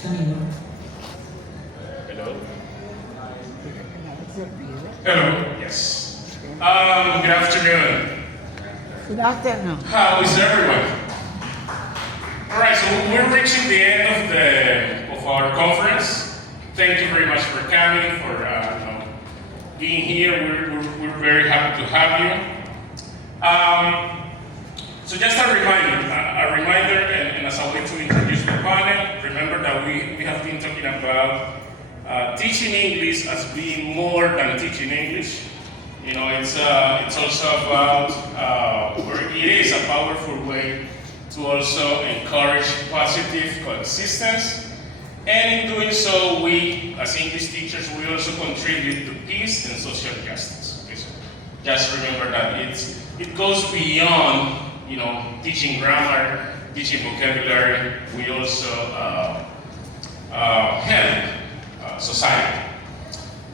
Hello? Hello, yes. Good afternoon. Good afternoon. How is everyone? All right, so we're reaching the end of our conference. Thank you very much for coming, for being here. We're very happy to have you. So just a reminder, and as a way to introduce the panel, remember that we have been talking about teaching English as being more than teaching English. You know, it's also about, it is a powerful way to also encourage positive coexistence. And in doing so, we, as English teachers, we also contribute to peace and social justice. Okay, so just remember that it goes beyond, you know, teaching grammar, teaching vocabulary. We also help society.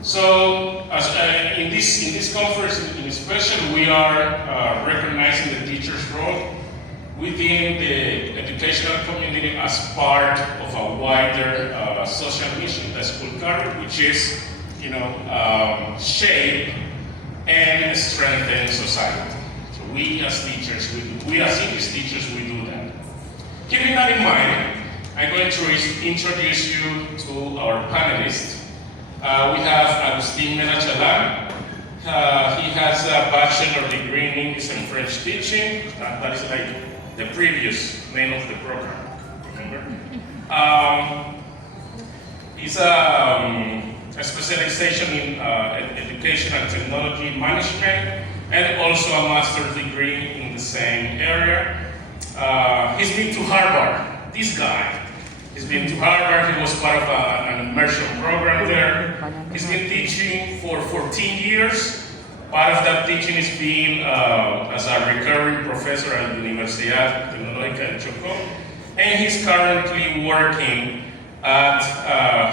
So, as, in this conference, in special, we are recognizing the teacher's role within the educational community as part of a wider social mission, the school curriculum, which is, you know, shape and strengthen society. So we as teachers, we as English teachers, we do that. Keeping that in mind, I'm going to introduce you to our panelists. We have Agustin Menachalan. He has a bachelor degree in English and French teaching. That is like the previous name of the program, remember? He's a specialization in education and technology management, and also a master's degree in the same area. He's been to Harvard, this guy. He's been to Harvard, he was part of an immersion program there. He's been teaching for 14 years. Part of that teaching is being as a recurring professor at the Universidad Tecnológica de Chocó. And he's currently working at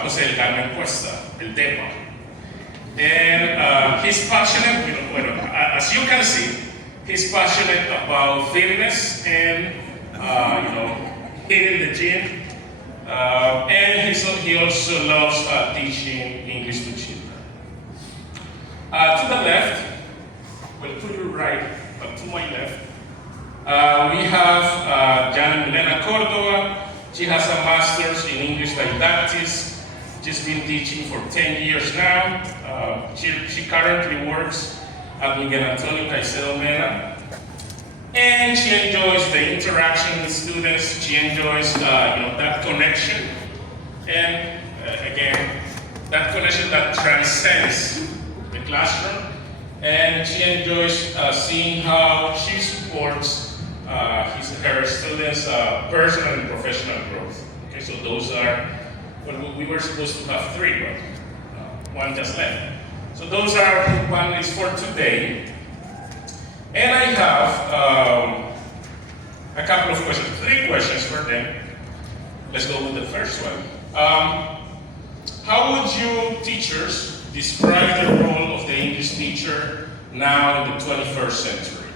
José del Carmen Cuesta, El DEPA. And he's passionate, you know, as you can see, he's passionate about fitness and, you know, hitting the gym. And he also loves teaching English to children. To the left, well, to your right, but to my left, we have Jana Milena Cordova. She has a master's in English didactics. She's been teaching for 10 years now. She currently works at Miguel Antonio Caicedo Mena. And she enjoys the interaction with students. She enjoys, you know, that connection. And again, that connection that transcends the classroom. And she enjoys seeing how she supports her students' personal and professional growth. Okay, so those are, well, we were supposed to have three, but one just left. So those are our panelists for today. And I have a couple of questions, 3 questions for them. Let's go with the first one. How would you, teachers, describe the role of the English teacher now in the 21st century?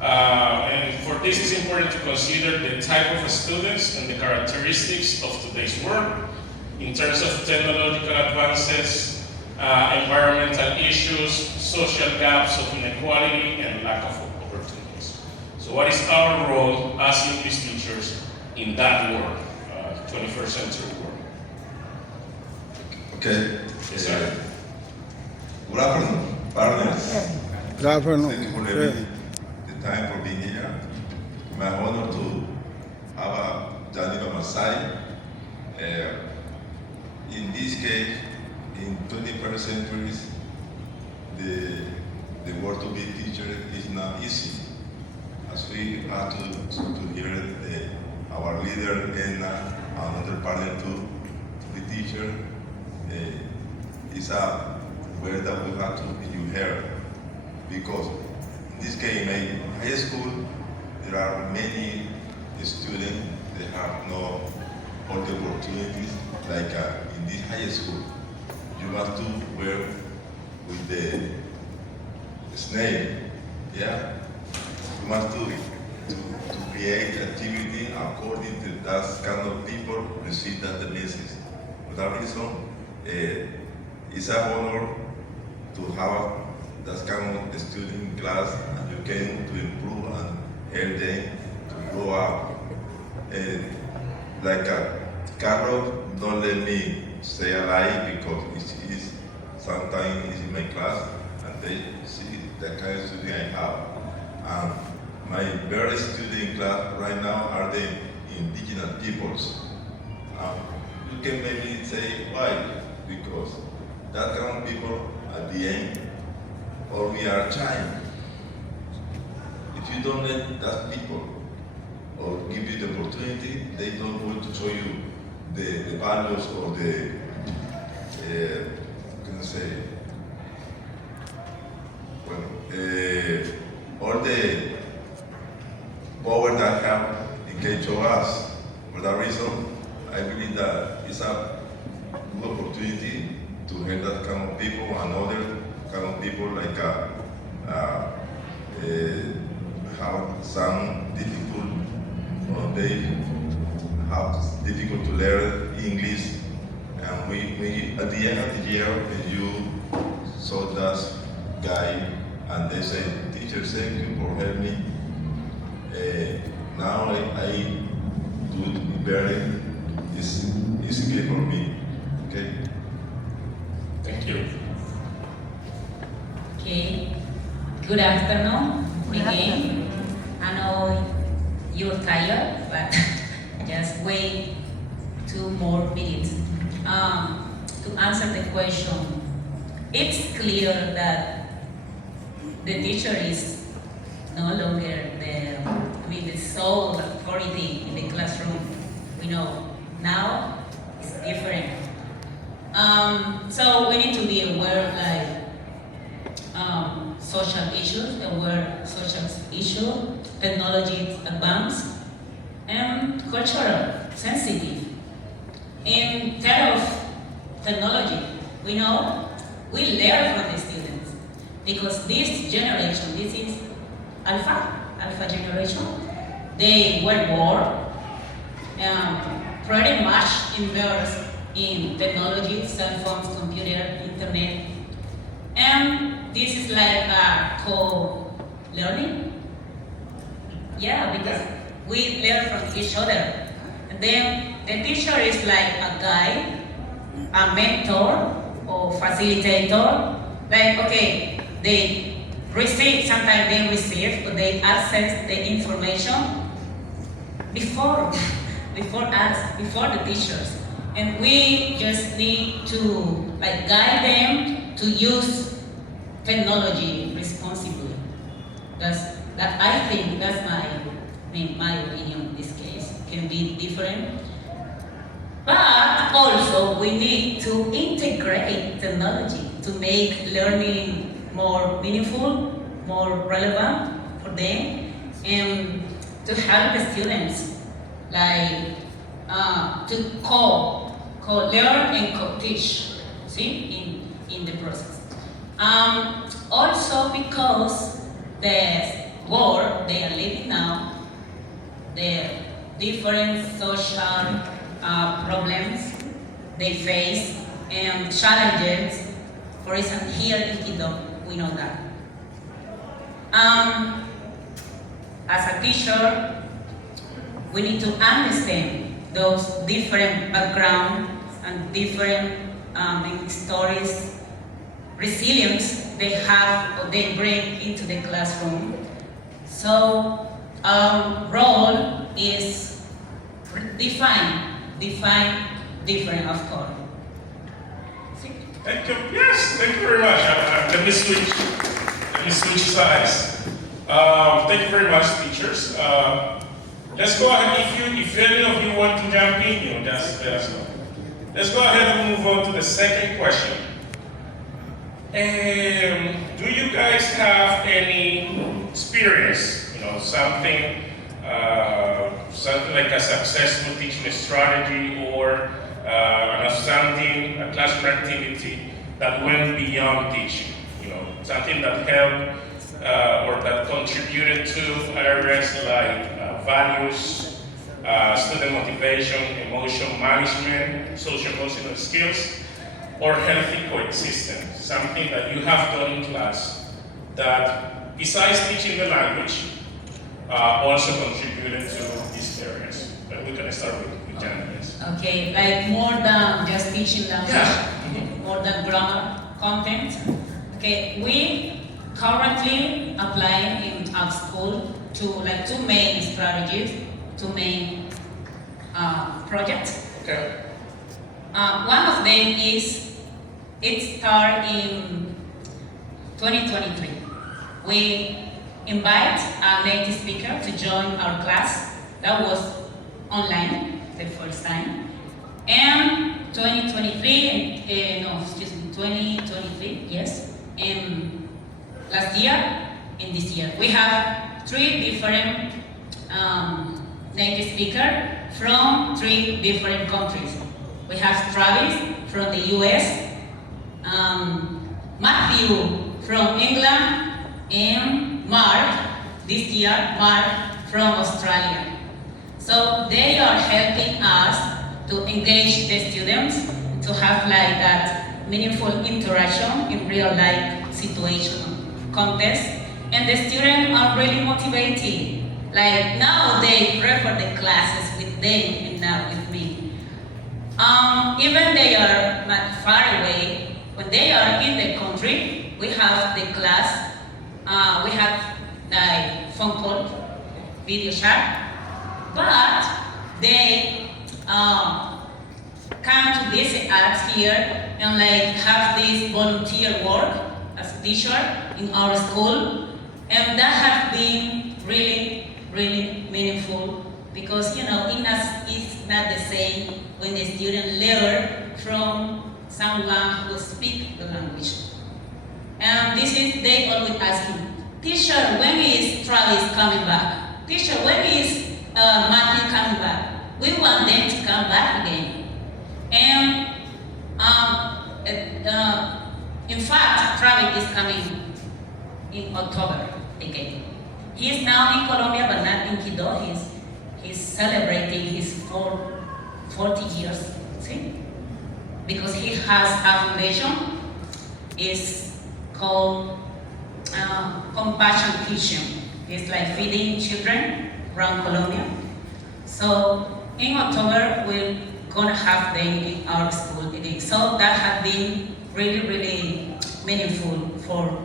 And for this, it's important to consider the type of students and the characteristics of today's world in terms of technological advances, environmental issues, social gaps of inequality, and lack of opportunities. So what is our role as English teachers in that world, 21st century world? Okay. Yes, sir. Good afternoon, partners. Good afternoon. Thank you for the time for being here. My honor to have Johnny by my side. In this case, in 21st centuries, the work to be a teacher is not easy. As we have to hear our leader and another partner to be teacher, is a word that we have to you hear. Because in this case, in high school, there are many students that have no all the opportunities like in this high school. You have to work with the snake, yeah? You must do it to create activity according to that kind of people receive that the message. For that reason, it's an honor to have that kind of student in class, and you can to improve and help them to grow up. Like Carlos, don't let me say a lie because it's sometimes it's in my class and they see the kind of student I have. My very student in class right now are the indigenous peoples. You can maybe say why? Because that kind of people at the end, or we are trying. If you don't let that people or give you the opportunity, they don't want to show you the values or the, can I say, well, all the power that have in case of us. For that reason, I believe that it's a good opportunity to help that kind of people and other kind of people like have some difficult, or they have difficult to learn English. And we at the end of the year, when you saw that guy and they say, teacher, thank you for helping me. Now I do it very easily for me. Okay. Thank you. Okay. Good afternoon Good again. I know you're tired, but just wait 2 more minutes. To answer the question, it's clear that the teacher is no longer the sole authority in the classroom. We know now it's different. So we need to be aware of social issues, technology advance, and cultural sensitive. In terms of technology, we know we learn from the students because this generation, this is alpha generation, they were born pretty much immersed in technology, cell phones, computer, internet, and this is like a co-learning. Yeah, because we learn from each other. And then the teacher is like a guide, a mentor or facilitator. Like, okay, they receive, sometimes they receive, but they access the information before us, before the teachers. And we just need to like guide them to use technology responsibly. I think that's my opinion in this case. Can be different. But also we need to integrate technology to make learning more meaningful, more relevant for them, and to help the students like to co-learn and co-teach, see, in the process. Also because the world they are living now, the different social problems they face and challenges. For example, here in Quito, we know that. As a teacher, we need to understand those different backgrounds and different stories, resilience they have or they bring into the classroom. So our role is define different, of course. Thank you. Yes, thank you very much. Let me switch sides. Thank you very much, teachers. Let's go ahead. If any of you want to jump in, just let us know. Let's go ahead and move on to the second question. Do you guys have any experience? Something like a successful teaching strategy or an outstanding classroom activity that went beyond teaching. Something that helped or that contributed to areas like values, student motivation, emotion management, social-emotional skills, or healthy coexistence, something that you have done in class that, besides teaching the language, also contributed to these areas. But we're going to start with Janet. Okay, like more than just teaching language, Yeah. more than grammar content. Okay, we currently applying in our school to like two main strategies, two main projects. Okay. One of them is it started in 2023. We invite a native speaker to join our class. That was online the first time. And 2023, yes, and last year and this year. We have three different native speakers from three different countries. We have Travis from the US, Matthew from England, and Mark, this year, Mark from Australia. So they are helping us to engage the students, to have like that meaningful interaction in real life situation context. And the students are really motivated. Like now they prefer the classes with them and not with me. Even they are not far away, when they are in the country, we have the class, we have like phone call, video chat, but they come to visit us here and like have this volunteer work as a teacher in our school, and that has been really, really meaningful because in us it's not the same when the student learn from someone who speaks the language. And this is, they always asking, teacher, when is Travis coming back? Teacher, when is Matthew coming back? We want them to come back again. And in fact, Travis is coming in October again. He is now in Colombia, but not in Quito. He's celebrating his 40 years, see? Because he has a foundation, it's called Compassion Kitchen. It's like feeding children around Colombia. So in October, we're gonna have them in our school again. So that has been really, really meaningful for,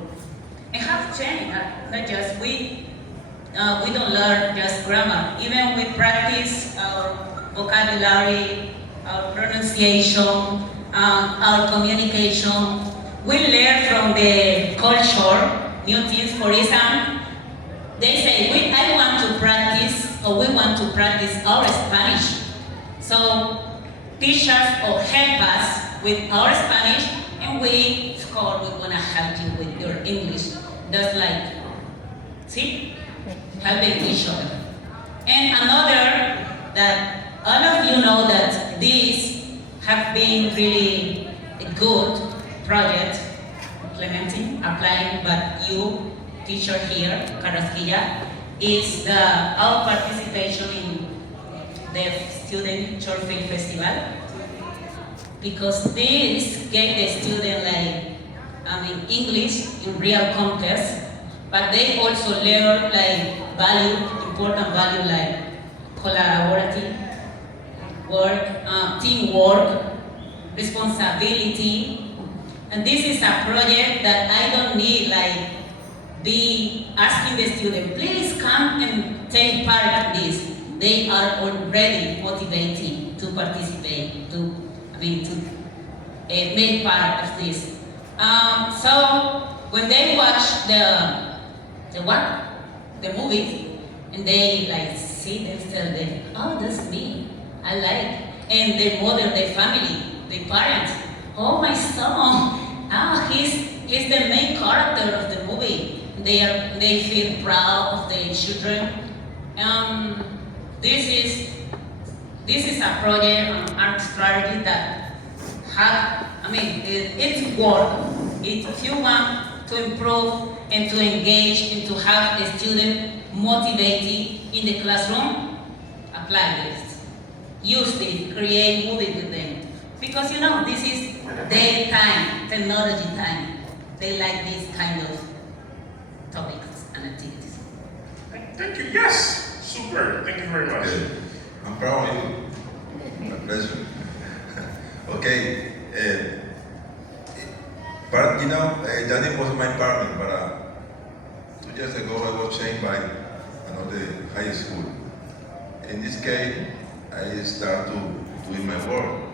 and have changed, not just we don't learn just grammar. Even we practice our vocabulary, our pronunciation, our communication. We learn from the culture, new things. For example, they say, I want to practice, or we want to practice our Spanish. So teach us or help us with our Spanish, and we, of course, we want to help you with your English. That's like, see, helping each other. And another that all of you know that these have been really a good project, implementing, applying, but you, teacher here, Carrasquilla, is our participation in the Student Short Film Festival, because this gave the student English in real context, but they also learn important value like collaborative work, teamwork, responsibility. And this is a project that I don't need be asking the student, please come and take part in this. They are already motivated to participate, to make part of this. So when they watch the movie, and they see themselves, oh, that's me, I like, and they model their family, their parents. Oh, my son, he's the main character of the movie. They feel proud of their children. This is a project, art strategy that it's work. If you want to improve and to engage and to have a student motivated in the classroom, apply this. Use this, create movie with them. Because you know, this is their time, technology time. They like this kind of topics and activities. Thank you. Yes, super. Thank you very much. Okay. I'm proud of you. My pleasure. Okay. But you know, Danny was my partner, but 2 years ago I was changed by another high school. In this case, I started doing my work.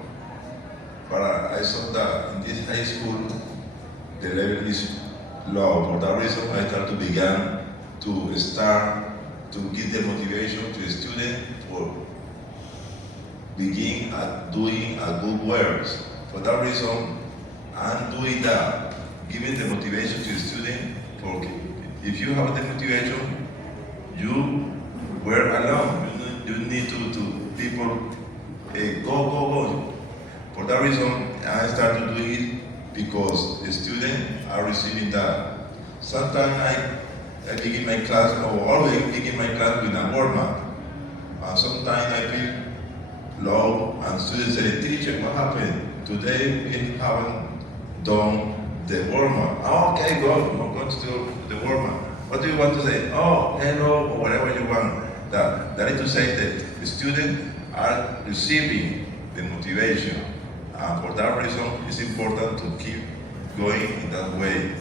But I saw that in this high school, the level is low. For that reason, I started to begin to start to give the motivation to the student for begin at doing a good work. For that reason, I'm doing that, giving the motivation to the student. For if you have the motivation, you were alone. You need to people go. For that reason, I started doing it because the students are receiving that. Sometimes I begin my class, or always begin my class with a warm-up. And sometimes I feel low, and students say, teacher, what happened? Today we haven't done the warm-up. Oh, okay, go to do the warm-up. What do you want to say? Oh, hello, or whatever you want. That is to say that the students are receiving the motivation. And for that reason, it's important to keep going in that way.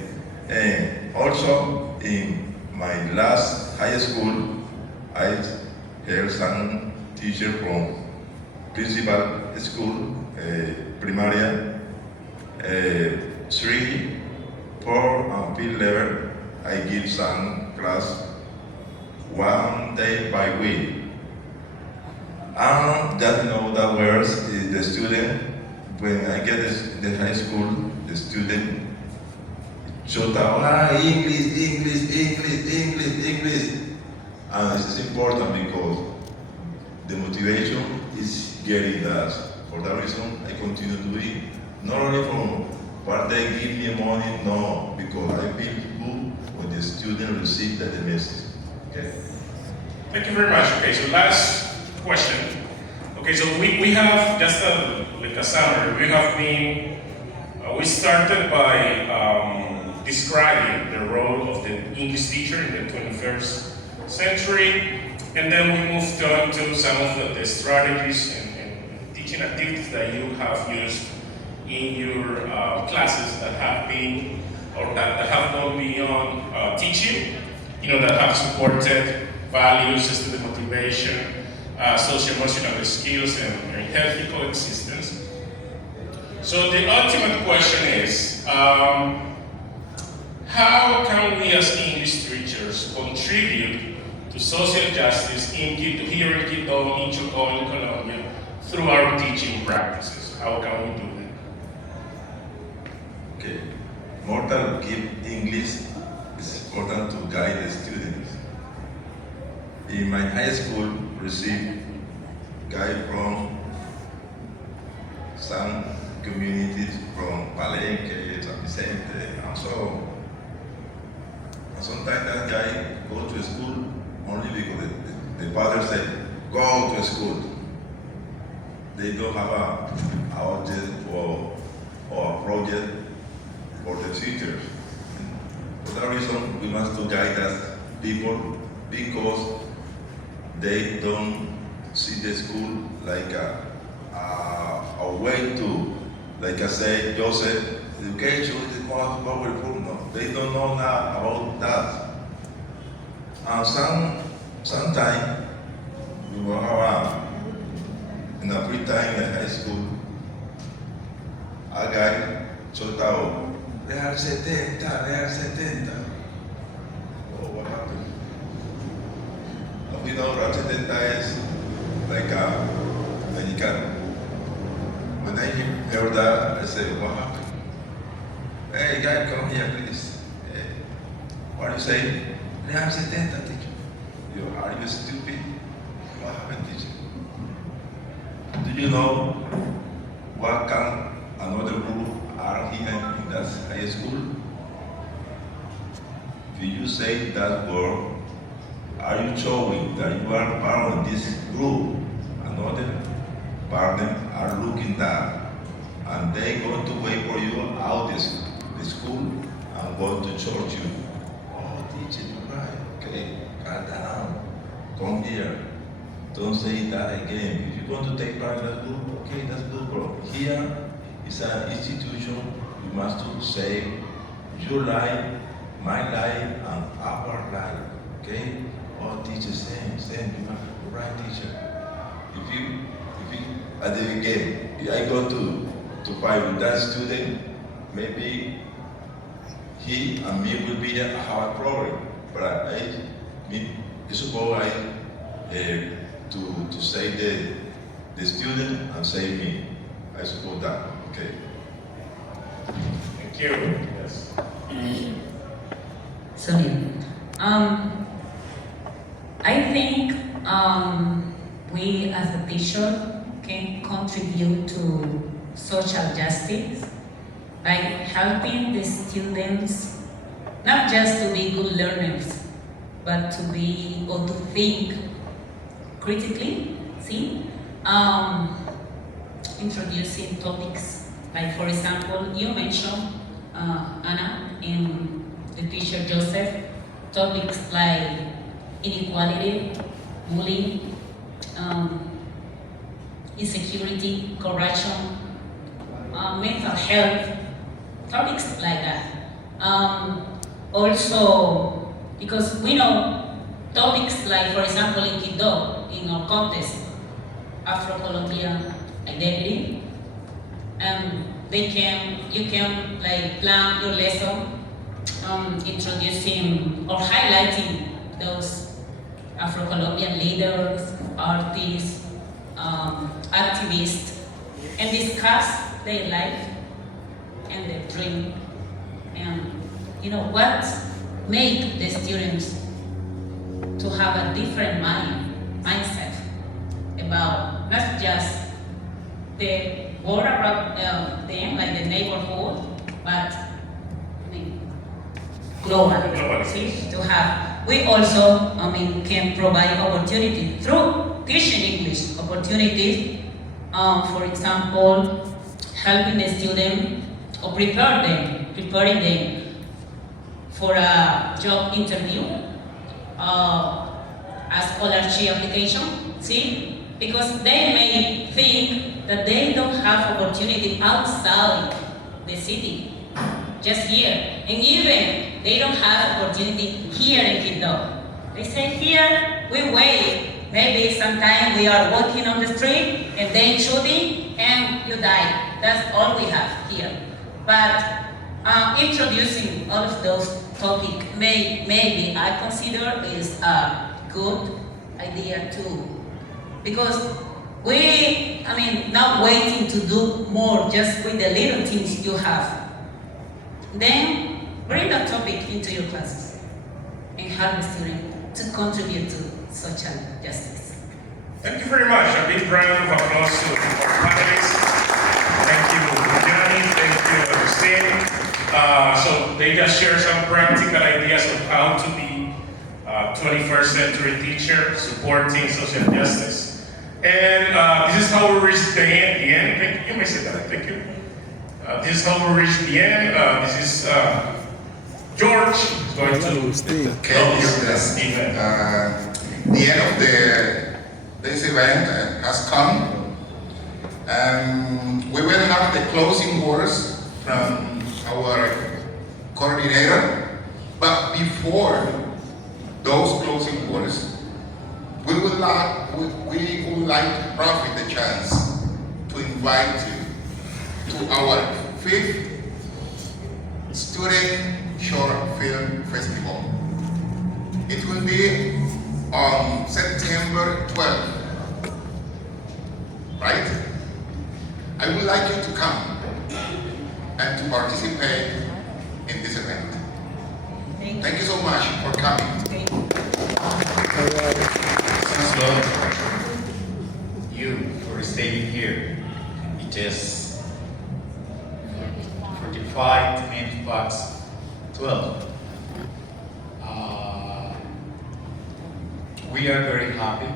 And also, in my last high school, I had some teacher from principal school, primaria, 3, 4, and 5 level. I give some class 1 day by week. And that know that words is the student. When I get the high school, the student shout out, English. And this is important because the motivation is getting that. For that reason, I continue doing, not only from what they give me money, no, because I feel good when the student receives that message. Okay? Thank you very much. Okay, so last question. Okay, so we have just like a summary. We have been, we started by describing the role of the English teacher in the 21st century, and then we moved on to some of the strategies and teaching activities that you have used in your classes that have been, or that have gone beyond teaching, that have supported values, student motivation, socio-emotional skills, and healthy coexistence. So the ultimate question is, how can we as English teachers contribute to social justice in here in Quito, in Chocó, in Colombia, through our teaching practices? How can we do that? Okay. More than give English, it's important to guide the students. In my high school, received guide from some communities from Palenque, San Vicente, and so on. And sometimes that guy go to school only because the father said, go to school. They don't have a object or a project for the future. For that reason, we must to guide us people because they don't see the school like a way to, like I said, Joseph, education is more powerful. No, they don't know now about that. And sometimes we will have in a free time in high school, a guy shot out, they are 70. Oh, what happened? We know that 70 is like a American. When I heard that, I said, what happened? Hey, guy, come here, please. Hey, what are you saying? They are 70, teacher. Are you stupid? What happened, teacher? Do you know what kind another group are here in that high school? If you say that word, are you showing that you are part of this group? Another partner are looking that, and they going to wait for you out the school and going to charge you. Oh, teacher, you're right. Okay, calm down. Come here. Don't say that again. If you're going to take part in that group, okay, that's good, bro. Here is an institution. You must to say your life, my life, and our life. Okay? All teachers same. You have the right teacher. If you at the beginning, if I go to fight with that student, maybe he and me will be have a problem. But it's suppose to save the student and save me. I suppose that. Okay. Thank you. Yes. Sorry. I think we as a teacher can contribute to social justice by helping the students not just to be good learners, but to be or to think critically. See, introducing topics like, for example, you mentioned Anna in the teacher Joseph, topics like inequality, bullying, insecurity, corruption, mental health, topics like that. Also, because we know topics like, for example, in Kido, in our contest, Afro-Colombian identity, you can like plan your lesson, introducing or highlighting those Afro-Colombian leaders, artists, activists, and discuss their life and their dream, and what make the students to have a different mindset about not just the world around them, like the neighborhood, but global. See, to have. We also, can provide opportunity through teaching English opportunities. For example, helping the student or preparing them for a job interview, a scholarship application. See, because they may think that they don't have opportunity outside the city, just here, and even they don't have opportunity here in Quito. They say here, we wait. Maybe sometime we are walking on the street and then shooting and you die. That's all we have here. But introducing all of those topics maybe I consider is a good idea too. Because not waiting to do more just with the little things you have. Then bring that topic into your classes and help the student to contribute to social justice. Thank you very much. A big round of applause to our panelists. Thank you, Johnny. Thank you, Agustin. So they just share some practical ideas of how to be a 21st century teacher supporting social justice. And this is how we reach the end. You may say that. Thank you. This is how we reach the end. This is George is going to Okay, yes. The end of this event has come. We will have the closing words from our coordinator, but before those closing words, we would like to profit the chance to invite you to our 5th Student Short Film Festival. It will be on September 12th, right? I would like you to come and to participate in this event. Thank you so much for coming. Thanks a lot you for staying here. It is 45 minutes past 12. happy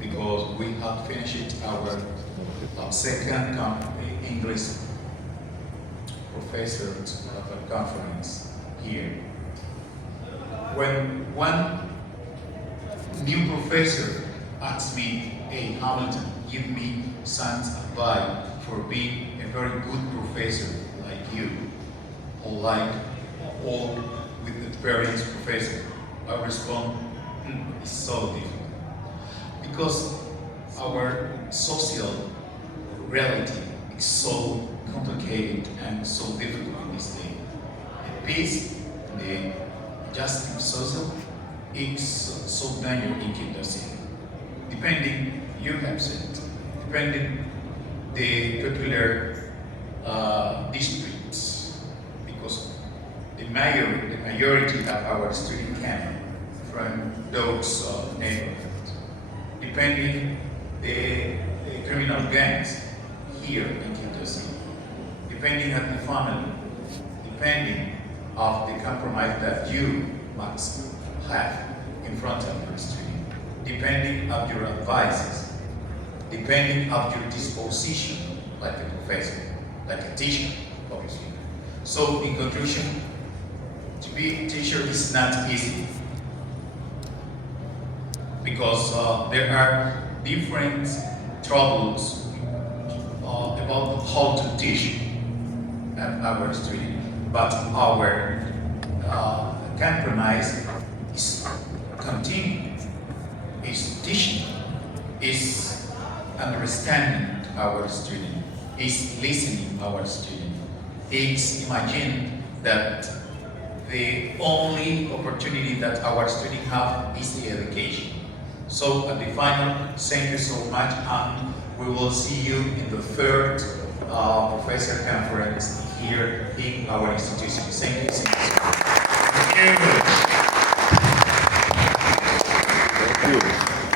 because we have finished our second English professor conference here. When one new professor asked me, "Hey Hamilton, give me some advice for being a very good professor like you, or like all with experienced professor," I respond, "It's so difficult because our social reality is so complicated and so difficult in this day. The peace, the justice social, is so dangerous in Kinshasa. Depending, you have said, depending the particular districts, because the majority of our students come from those neighborhoods. Depending the criminal gangs here in Kinshasa, depending on the family, depending of the compromise that you must have in front of your student, depending of your advices, depending of your disposition, like a professor, like a teacher, obviously. So in conclusion, to be a teacher is not easy because there are different troubles about how to teach our students, but our compromise is continuing, is teaching, is understanding our student, is listening our student, is imagine that the only opportunity that our students have is the education. So at the final, thank you so much, and we will see you in the third professor conference here in our institution. Thank you. Thank you.